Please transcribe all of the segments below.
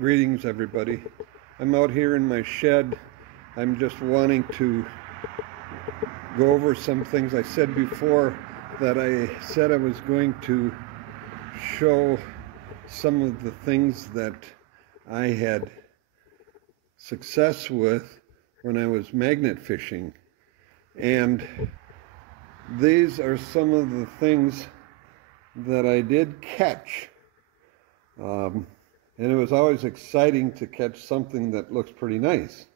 Greetings, everybody. I'm out here in my shed. I'm just wanting to go over some things. I said before that I said I was going to show some of the things that I had success with when I was magnet fishing. And these are some of the things that I did catch. And it was always exciting to catch something that looks pretty nice.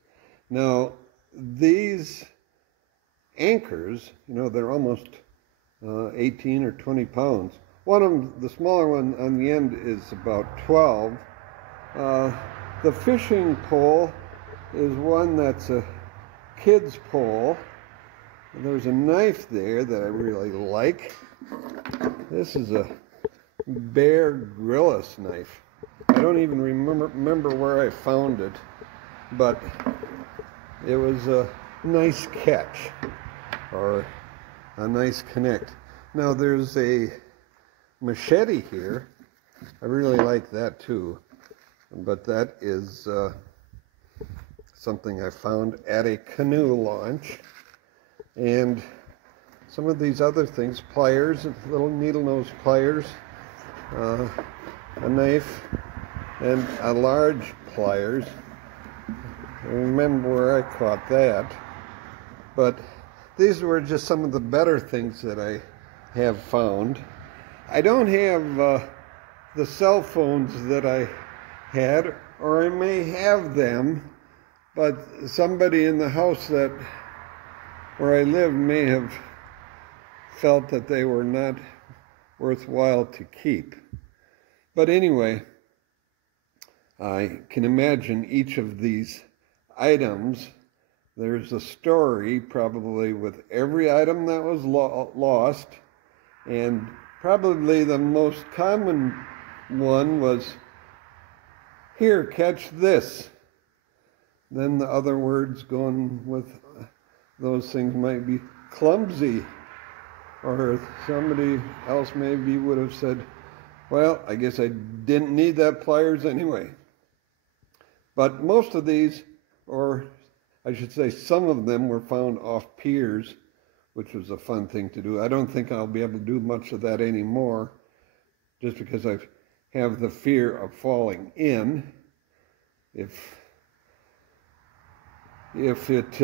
Now, these anchors, they're almost 18 or 20 pounds. One of them, the smaller one on the end, is about 12. The fishing pole is one that's a kid's pole. There's a knife there that I really like. This is a Bear Grylls knife. I don't even remember where I found it, but it was a nice catch, or a nice connect. Now there's a machete here. I really like that too, but that is something I found at a canoe launch. And some of these other things, pliers, little needle nose pliers, a knife, and a large pliers. I remember where I caught that. But these were just some of the better things that I have found. I don't have the cell phones that I had, or I may have them, but somebody in the house where I live may have felt that they were not worthwhile to keep. But anyway, I can imagine each of these items. There's a story probably with every item that was lost, and probably the most common one was, "Here, catch this." Then the other words going with those things might be clumsy, or somebody else maybe would have said, "Well, I guess I didn't need that pliers anyway." But most of these, or I should say some of them, were found off piers, which was a fun thing to do. I don't think I'll be able to do much of that anymore, just because I have the fear of falling in if it,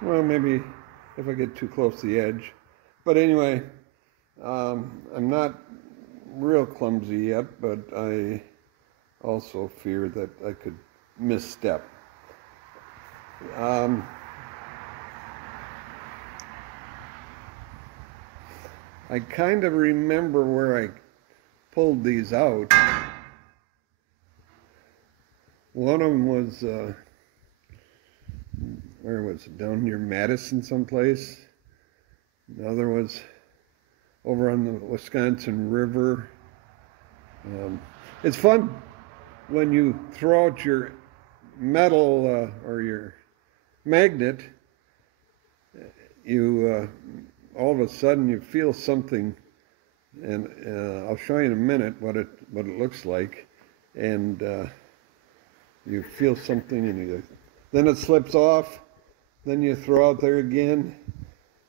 well, maybe if I get too close to the edge. But anyway, I'm not real clumsy yet, but I also fear that I could misstep. I kind of remember where I pulled these out. One of them was, where was it, down near Madison someplace. Another was over on the Wisconsin River. It's fun when you throw out your metal or your magnet. You all of a sudden you feel something, and I'll show you in a minute what it looks like. And you feel something, and then it slips off. Then you throw out there again,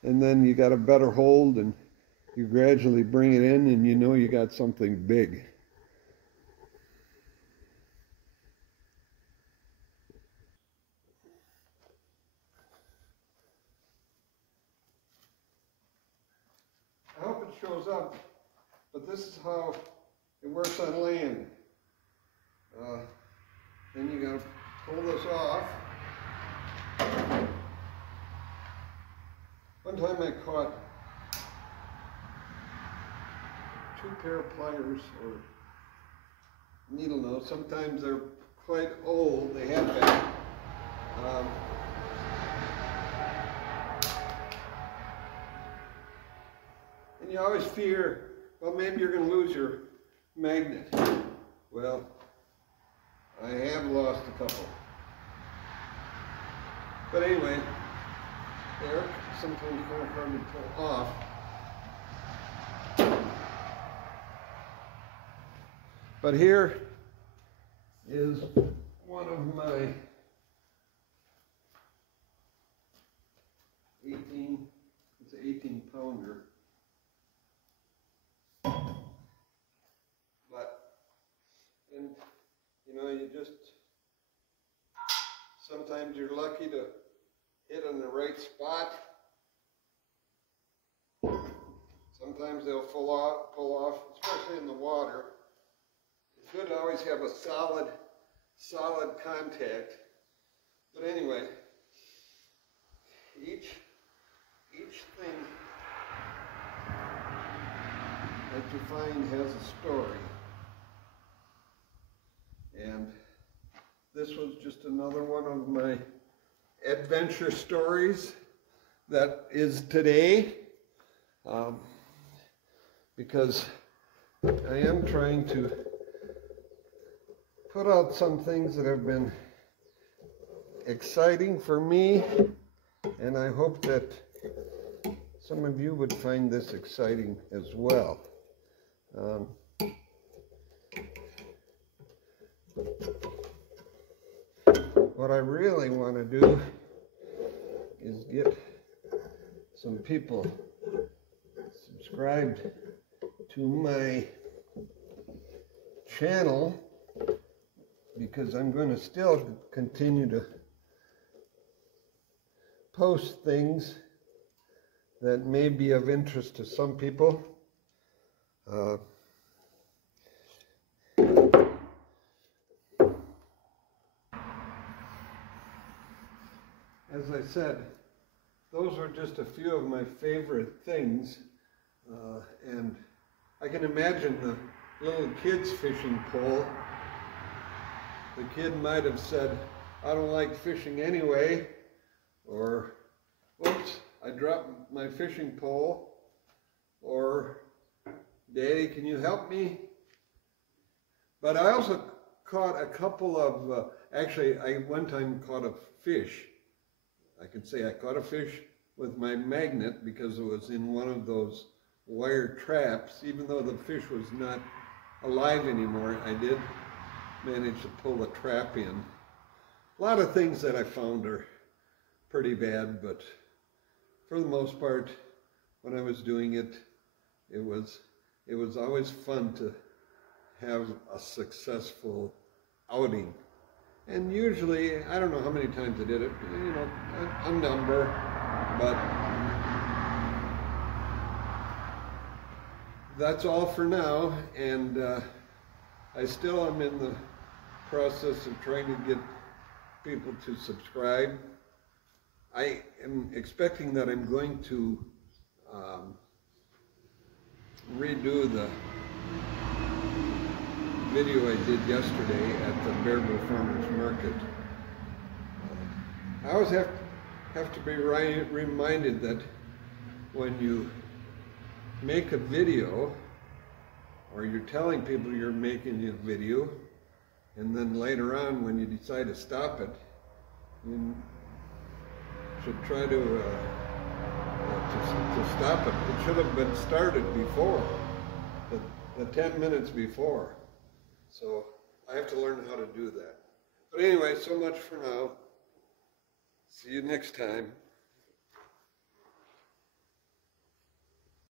and then you got a better hold, and you gradually bring it in, and you got something big. I hope it shows up, but this is how it works on land. Then you gotta pull this off. One time I caught 2 pair of pliers, or needle nose. Sometimes they're quite old. They have been. And you always fear, well, maybe you're going to lose your magnet. Well, I have lost a couple. But anyway, they're sometimes kind of hard to pull off. But here is one of my 18-pounder. And you know, sometimes you're lucky to hit on the right spot. Sometimes they'll pull off, especially in the water. It's good to always have a solid contact. But anyway, each thing that you find has a story. And this was just another one of my adventure stories that is today, because I am trying to put out some things that have been exciting for me, and I hope that some of you would find this exciting as well. What I really want to do is get some people subscribed to my channel, because I'm going to still continue to post things that may be of interest to some people. As I said, those are just a few of my favorite things, and I can imagine the little kid's fishing pole. The kid might have said, "I don't like fishing anyway," or, "Oops, I dropped my fishing pole," or, "Daddy, can you help me?" But I also caught a couple of, actually, I one time caught a fish. I can say I caught a fish with my magnet because it was in one of those wire traps. Even though the fish was not alive anymore, I did manage to pull the trap in. A lot of things that I found are pretty bad, but for the most part, when I was doing it, it was always fun to have a successful outing. And usually, I don't know how many times I did it, you know, a number, but that's all for now. And I still am in the process of trying to get people to subscribe. I am expecting that I'm going to redo the video I did yesterday at the Bearville Farmers Market. I always have to be reminded that when you make a video, or you're telling people you're making a video, and then later on when you decide to stop it, you should try to stop it. It should have been started before, the 10 minutes before. So I have to learn how to do that. But anyway, so much for now. See you next time.